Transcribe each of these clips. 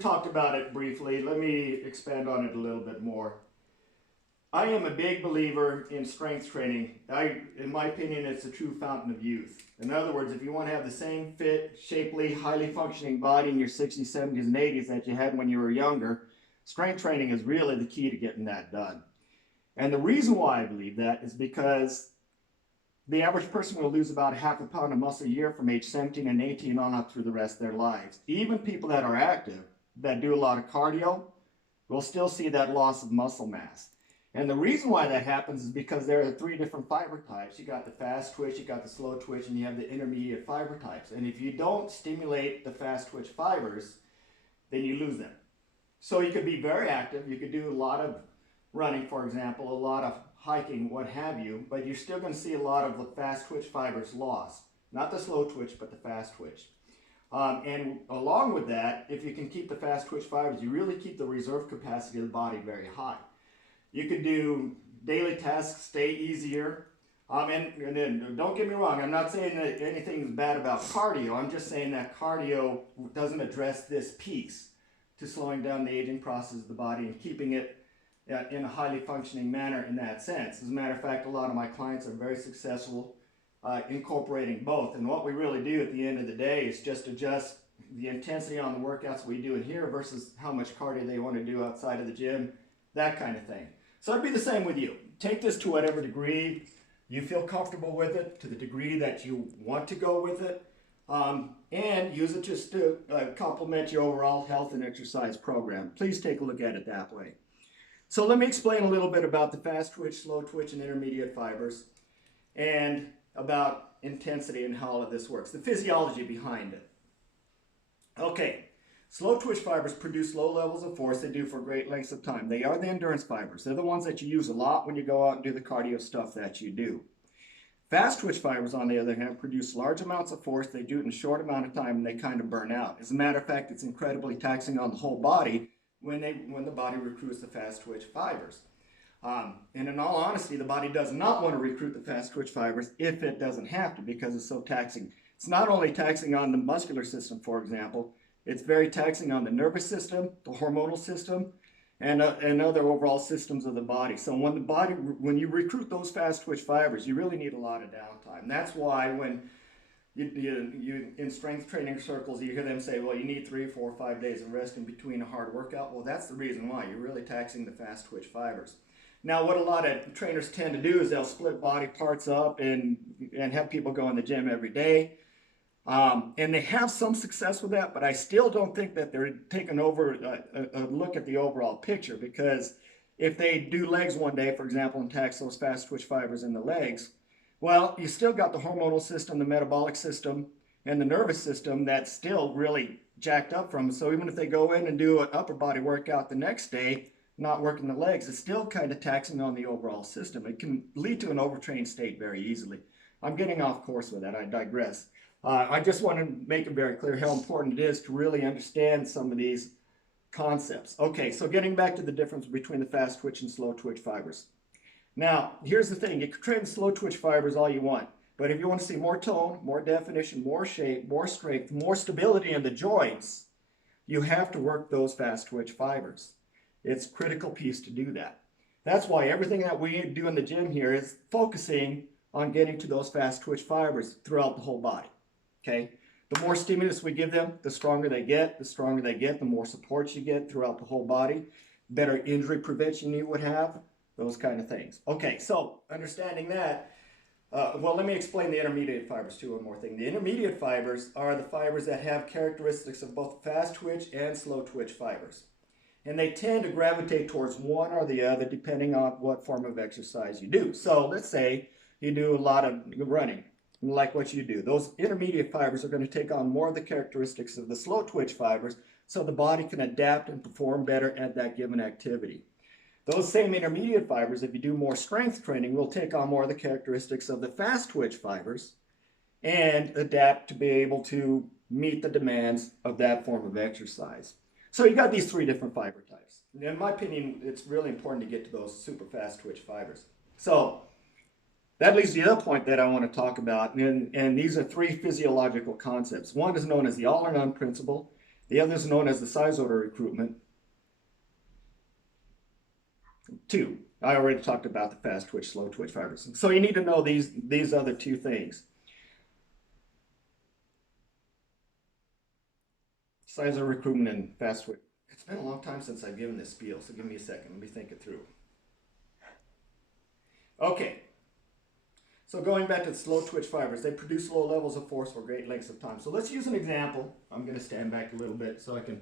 talked about it briefly. Let me expand on it a little bit more. I am a big believer in strength training. In my opinion, it's a true fountain of youth. In other words, if you want to have the same fit, shapely, highly functioning body in your 60s, 70s, and 80s that you had when you were younger, strength training is really the key to getting that done. And the reason why I believe that is because the average person will lose about half a pound of muscle a year from age 17 and 18 on up through the rest of their lives. Even people that are active, that do a lot of cardio, will still see that loss of muscle mass. And the reason why that happens is because there are three different fiber types. You got the fast twitch, you got the slow twitch, and you have the intermediate fiber types. And if you don't stimulate the fast twitch fibers, then you lose them. So you could be very active. You could do a lot of running, for example, a lot of hiking, what have you, but you're still going to see a lot of the fast twitch fibers lost. Not the slow twitch, but the fast twitch. And along with that, if you can keep the fast twitch fibers, you really keep the reserve capacity of the body very high. You could do daily tasks, stay easier. And then don't get me wrong, I'm not saying that anything's bad about cardio. I'm just saying that cardio doesn't address this piece to slowing down the aging process of the body and keeping it in a highly functioning manner in that sense. As a matter of fact, a lot of my clients are very successful incorporating both. And what we really do at the end of the day is just adjust the intensity on the workouts we do in here versus how much cardio they want to do outside of the gym, that kind of thing. So it'd be the same with you. Take this to whatever degree you feel comfortable with it, to the degree that you want to go with it, and use it just to complement your overall health and exercise program. Please take a look at it that way. So let me explain a little bit about the fast twitch, slow twitch, and intermediate fibers, and about intensity and how all of this works, the physiology behind it. Okay, slow twitch fibers produce low levels of force. They do for great lengths of time. They are the endurance fibers. They're the ones that you use a lot when you go out and do the cardio stuff that you do. Fast twitch fibers, on the other hand, produce large amounts of force. They do it in a short amount of time, and they kind of burn out. As a matter of fact, it's incredibly taxing on the whole body when the body recruits the fast twitch fibers. And in all honesty, the body does not want to recruit the fast twitch fibers if it doesn't have to, because it's so taxing. It's not only taxing on the muscular system, for example, it's very taxing on the nervous system, the hormonal system, and other overall systems of the body. So when you recruit those fast twitch fibers, you really need a lot of downtime. That's why when you in strength training circles, you hear them say, well, you need 3, 4, 5 days of rest in between a hard workout. Well, that's the reason why. You're really taxing the fast twitch fibers. Now, what a lot of trainers tend to do is they'll split body parts up and have people go in the gym every day. And they have some success with that, but I still don't think that they're taking over a look at the overall picture, because if they do legs one day, for example, and tax those fast twitch fibers in the legs, well, you still got the hormonal system, the metabolic system, and the nervous system that's still really jacked up from it. So even if they go in and do an upper body workout the next day, not working the legs, it's still kind of taxing on the overall system. It can lead to an overtrained state very easily. I'm getting off course with that. I digress. I just want to make it very clear how important it is to really understand some of these concepts. Okay, so getting back to the difference between the fast twitch and slow twitch fibers. Now, here's the thing. You can train the slow twitch fibers all you want, but if you want to see more tone, more definition, more shape, more strength, more stability in the joints, you have to work those fast twitch fibers. It's a critical piece to do that. That's why everything that we do in the gym here is focusing on getting to those fast twitch fibers throughout the whole body. Okay? The more stimulus we give them, the stronger they get. The stronger they get, the more support you get throughout the whole body. Better injury prevention you would have. Those kind of things. Okay, so understanding that, well, let me explain the intermediate fibers too, one more thing. The intermediate fibers are the fibers that have characteristics of both fast twitch and slow twitch fibers. And they tend to gravitate towards one or the other depending on what form of exercise you do. So let's say you do a lot of running, like what you do. Those intermediate fibers are going to take on more of the characteristics of the slow twitch fibers, so the body can adapt and perform better at that given activity. Those same intermediate fibers, if you do more strength training, will take on more of the characteristics of the fast twitch fibers and adapt to be able to meet the demands of that form of exercise. So you got these three different fiber types. In my opinion, it's really important to get to those super fast twitch fibers. So that leads to the other point that I want to talk about, and these are three physiological concepts. One is known as the all or none principle. The other is known as the size order recruitment. 2. I already talked about the fast twitch, slow twitch fibers. So you need to know these other 2 things. Size order recruitment and fast twitch. It's been a long time since I've given this spiel, so give me a second. Let me think it through. Okay. So going back to the slow twitch fibers, they produce low levels of force for great lengths of time. So let's use an example. I'm going to stand back a little bit so I can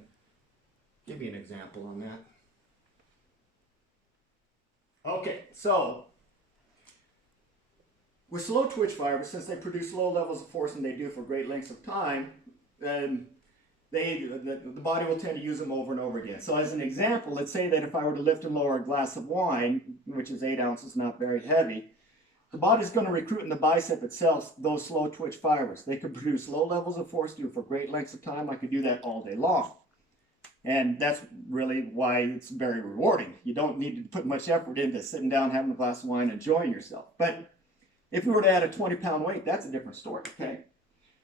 give you an example on that. Okay, so with slow twitch fibers, since they produce low levels of force and they do for great lengths of time, then the body will tend to use them over and over again. So as an example, let's say that if I were to lift and lower a glass of wine, which is 8 ounces, not very heavy, the body's going to recruit in the bicep itself those slow twitch fibers. They can produce low levels of force for great lengths of time. I could do that all day long. And that's really why it's very rewarding. You don't need to put much effort into sitting down, having a glass of wine, enjoying yourself. But if we were to add a 20-pound weight, that's a different story, okay?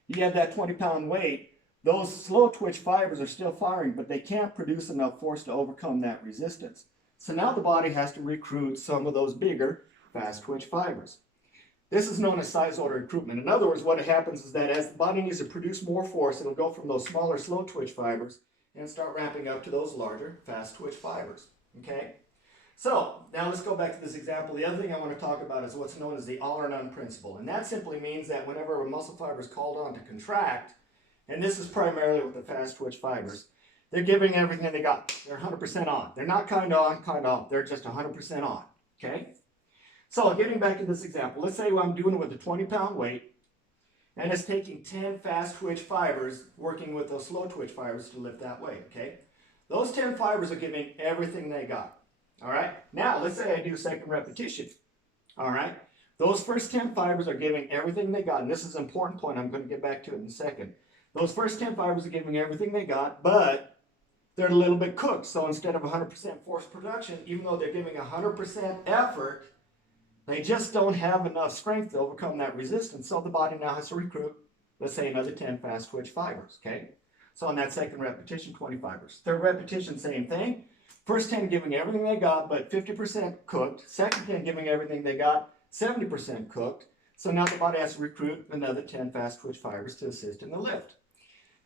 You add that 20-pound weight, those slow twitch fibers are still firing, but they can't produce enough force to overcome that resistance. So now the body has to recruit some of those bigger, fast twitch fibers. This is known as size order recruitment. In other words, what happens is that as the body needs to produce more force, it'll go from those smaller slow twitch fibers and start ramping up to those larger fast twitch fibers, okay? So now let's go back to this example. The other thing I want to talk about is what's known as the all or none principle. And that simply means that whenever a muscle fiber is called on to contract, and this is primarily with the fast twitch fibers, they're giving everything they got. They're 100% on. They're not kind of on, kind of off. They're just 100% on, okay? So getting back to this example, let's say I'm doing it with a 20-pound weight, and it's taking 10 fast twitch fibers working with those slow twitch fibers to lift that weight, okay? Those 10 fibers are giving everything they got, all right? Now, let's say I do second repetition, all right? Those first 10 fibers are giving everything they got, and this is an important point. I'm going to get back to it in a second. Those first 10 fibers are giving everything they got, but they're a little bit cooked. So instead of 100% force production, even though they're giving 100% effort, they just don't have enough strength to overcome that resistance, so the body now has to recruit, let's say, another 10 fast twitch fibers, okay? So on that second repetition, 20 fibers. Third repetition, same thing. First 10 giving everything they got, but 50% cooked. Second 10 giving everything they got, 70% cooked. So now the body has to recruit another 10 fast twitch fibers to assist in the lift.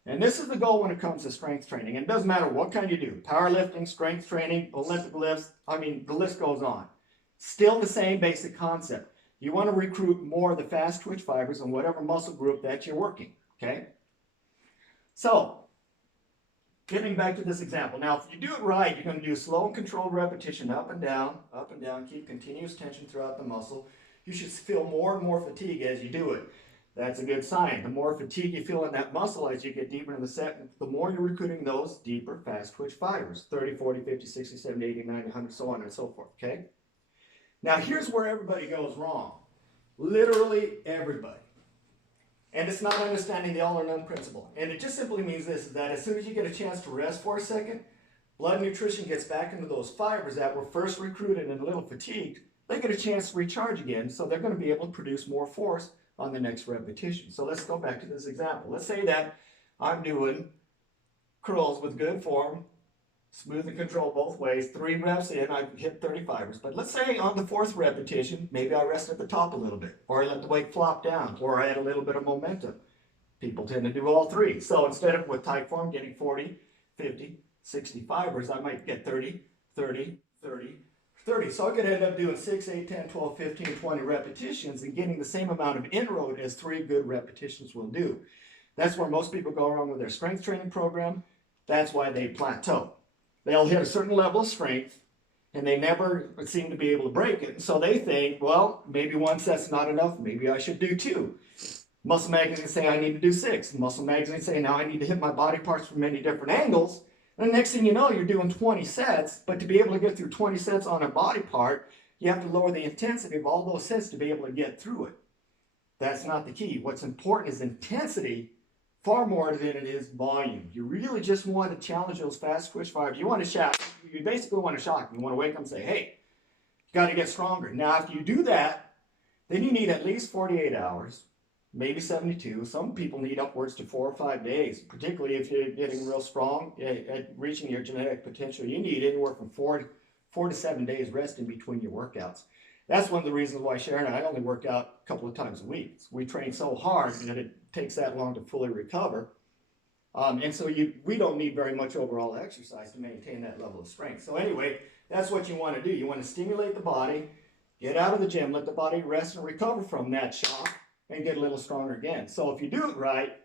And this is the goal when it comes to strength training. And it doesn't matter what kind you do. Powerlifting, strength training, Olympic lifts, I mean, the list goes on. Still the same basic concept. You want to recruit more of the fast twitch fibers in whatever muscle group that you're working, okay? So, getting back to this example. Now, if you do it right, you're going to do slow and controlled repetition, up and down, keep continuous tension throughout the muscle. You should feel more and more fatigue as you do it. That's a good sign. The more fatigue you feel in that muscle as you get deeper in the set, the more you're recruiting those deeper fast twitch fibers. 30, 40, 50, 60, 70, 80, 90, 100, so on and so forth, okay? Now, here's where everybody goes wrong. Literally everybody. And it's not understanding the all or none principle. And it just simply means this, is that as soon as you get a chance to rest for a second, blood nutrition gets back into those fibers that were first recruited and a little fatigued. They get a chance to recharge again, so they're going to be able to produce more force on the next repetition. So let's go back to this example. Let's say that I'm doing curls with good form, smooth and control both ways. 3 reps in, I hit 30 fibers. But let's say on the 4th repetition, maybe I rest at the top a little bit, or I let the weight flop down, or I add a little bit of momentum. People tend to do all 3. So instead of with tight form getting 40, 50, 60 fibers, I might get 30, 30, 30, 30. So I could end up doing 6, 8, 10, 12, 15, 20 repetitions and getting the same amount of inroad as 3 good repetitions will do. That's where most people go wrong with their strength training program. That's why they plateau. They'll hit a certain level of strength, and they never seem to be able to break it. So they think, well, maybe 1 set's not enough. Maybe I should do 2. Muscle magazines say I need to do 6. Muscle magazines say now I need to hit my body parts from many different angles. And the next thing you know, you're doing 20 sets. But to be able to get through 20 sets on a body part, you have to lower the intensity of all those sets to be able to get through it. That's not the key. What's important is intensity far more than it is volume. You really just want to challenge those fast twitch fibers. You want to shock. You basically want to shock them. You want to wake them and say, hey, you got to get stronger. Now, after you do that, then you need at least 48 hours, maybe 72. Some people need upwards to 4 or 5 days, particularly if you're getting real strong at reaching your genetic potential. You need anywhere from 4 to 7 days rest in between your workouts. That's one of the reasons why Sharon and I only work out a couple of times a week. We train so hard that it takes that long to fully recover. And so we don't need very much overall exercise to maintain that level of strength. So anyway, that's what you want to do. You want to stimulate the body, get out of the gym, let the body rest and recover from that shock, and get a little stronger again. So if you do it right,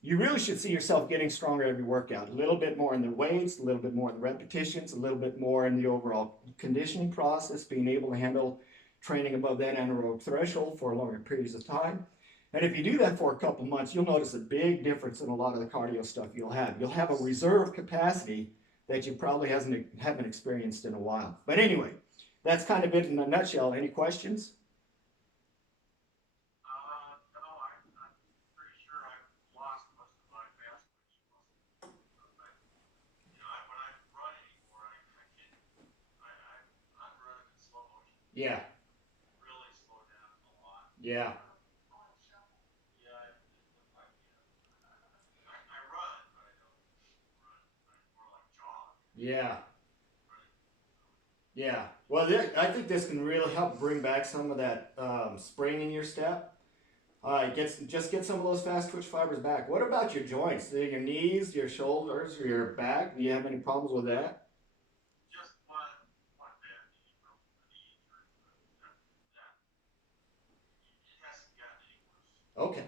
you really should see yourself getting stronger every workout. A little bit more in the weights, a little bit more in the repetitions, a little bit more in the overall conditioning process, being able to handle training above that anaerobic threshold for longer periods of time. And if you do that for a couple months, you'll notice a big difference in a lot of the cardio stuff you'll have. You'll have a reserve capacity that you probably haven't experienced in a while. But anyway, that's kind of it in a nutshell. Any questions? No, I'm pretty sure I've lost most of my fast twitch muscle. But, you know, when I run anymore, I'm running in slow motion. Yeah. Really slow down a lot. Yeah. Yeah, I run, but I don't run. I more like jog. Yeah. Running. Yeah. Well, I think this can really help bring back some of that spring in your step. Just get some of those fast twitch fibers back. What about your joints? Your knees, your shoulders, or your back? Do you have any problems with that? Just one bad knee from the knee injury, but it hasn't gotten any worse. Okay.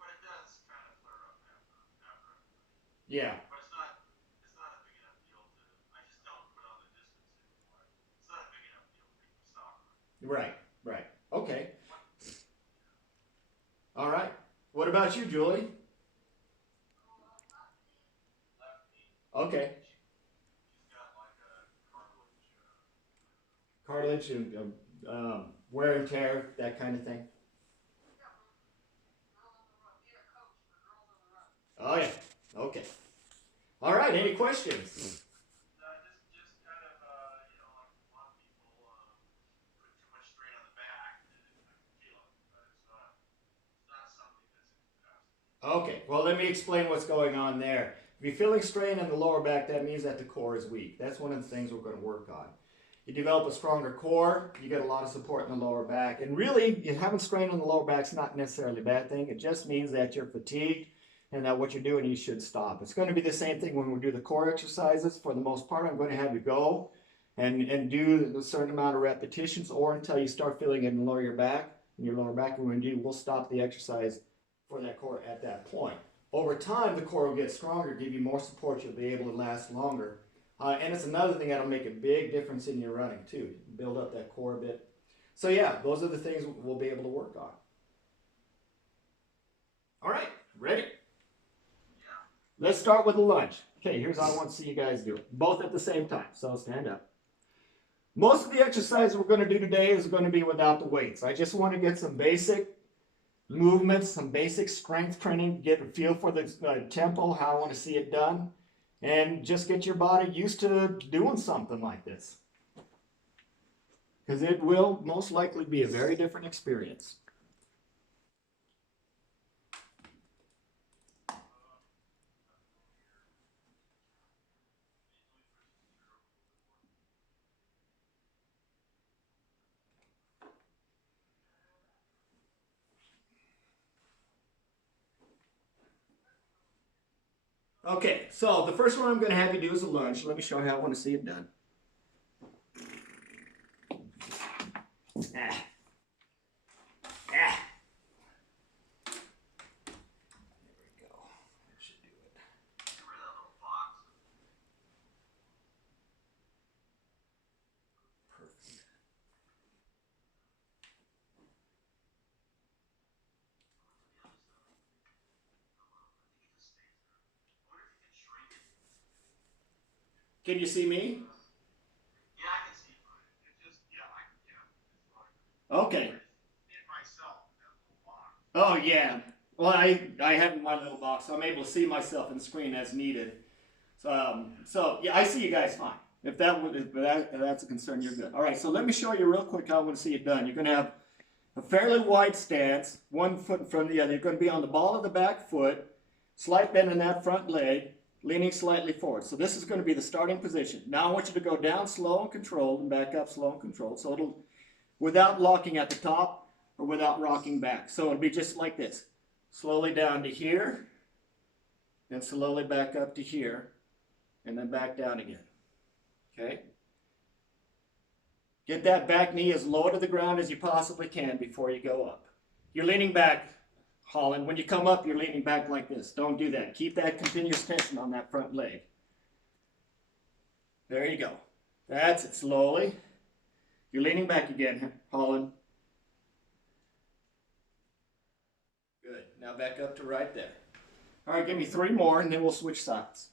But it does kind of flare up after I run. Yeah. But it's not a big enough deal to. I just don't put on the distance anymore. It's not a big enough deal to make me stop running. Right. Right. Okay. All right. What about you, Julie? Left knee. Okay. She's got like a cartilage. Cartilage and wear and tear, that kind of thing. Oh yeah. Okay. All right. Any questions? Just kind of you know, like a lot of people put too much strain on the back, and I can feel it, but it's not something that's incapacitating. Okay. Well, let me explain what's going on there. If you're feeling strain in the lower back, that means that the core is weak. That's one of the things we're going to work on. You develop a stronger core, you get a lot of support in the lower back. And really, you having strain in the lower back is not necessarily a bad thing. It just means that you're fatigued and that what you're doing, you should stop. It's going to be the same thing when we do the core exercises. For the most part, I'm going to have you go and do a certain amount of repetitions, or until you start feeling it in your back. In your lower back, we'll stop the exercise for that core at that point. Over time, the core will get stronger, give you more support, you'll be able to last longer. And it's another thing that'll make a big difference in your running too. Build up that core a bit. So yeah, those are the things we'll be able to work on. All right, ready? Yeah. Let's start with a lunge. Okay, here's how I want to see you guys do it. Both at the same time, so stand up. Most of the exercise we're going to do today is going to be without the weights. I just want to get some basic movements, some basic strength training, get a feel for the tempo, how I want to see it done. And just get your body used to doing something like this. Because it will most likely be a very different experience. Okay, so the first one I'm going to have you do is a lunge. Let me show you how I want to see it done. Ah. Ah. There we go. That should do it. Remember that little box? Perfect. Can you see me? Yeah, I can see fine. It's just, it's fine. Okay. It myself, that little box. Oh yeah. Well, I have my little box, so I'm able to see myself in the screen as needed. So yeah, I see you guys fine. If that's a concern, you're good. All right, so let me show you real quick how I want to see it done. You're going to have a fairly wide stance, one foot in front of the other. You're going to be on the ball of the back foot, slight bend in that front leg, leaning slightly forward. So this is going to be the starting position. Now I want you to go down slow and controlled and back up slow and controlled. So it'll, without locking at the top or without rocking back. So it'll be just like this. Slowly down to here, and slowly back up to here, and then back down again. Okay? Get that back knee as low to the ground as you possibly can before you go up. You're leaning back, Holland. When you come up, you're leaning back like this. Don't do that. Keep that continuous tension on that front leg. There you go. That's it. Slowly. You're leaning back again, Holland. Good. Now back up to right there. All right, give me 3 more, and then we'll switch sides.